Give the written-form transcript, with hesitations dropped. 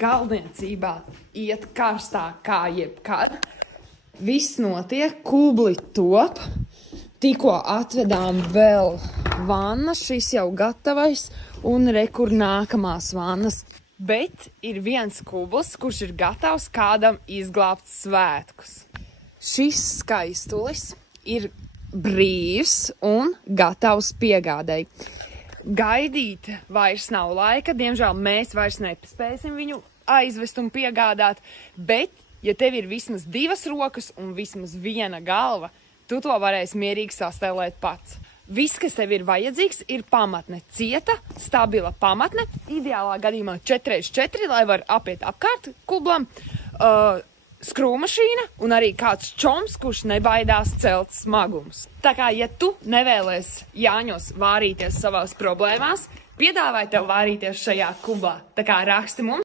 Galdniecībā iet karstāk kā jebkad. Viss notiek, kubli top. Tikko atvedām vēl vannas, šis jau gatavais, un rekur nākamās vannas. Bet ir viens kubls, kurš ir gatavs kādam izglābt svētkus. Šis skaistulis ir brīvs un gatavs piegādai. Gaidīt vairs nav laika, diemžēl mēs vairs nespēsim viņu aizvest un piegādāt, bet, ja tev ir vismaz 2 rokas un vismaz 1 galva, tu to varēsi mierīgi sastēlēt pats. Viss, kas tev ir vajadzīgs, ir pamatne. Cieta, stabila pamatne, ideālā gadījumā 4x4, lai var apiet apkārt kublam, skrūmašīna un arī kāds čoms, kurš nebaidās celt smagumus. Tā kā, ja tu nevēlies Jāņos vārīties savās problēmās, piedāvāju tev vārīties šajā kublā. Tā kā raksti mums.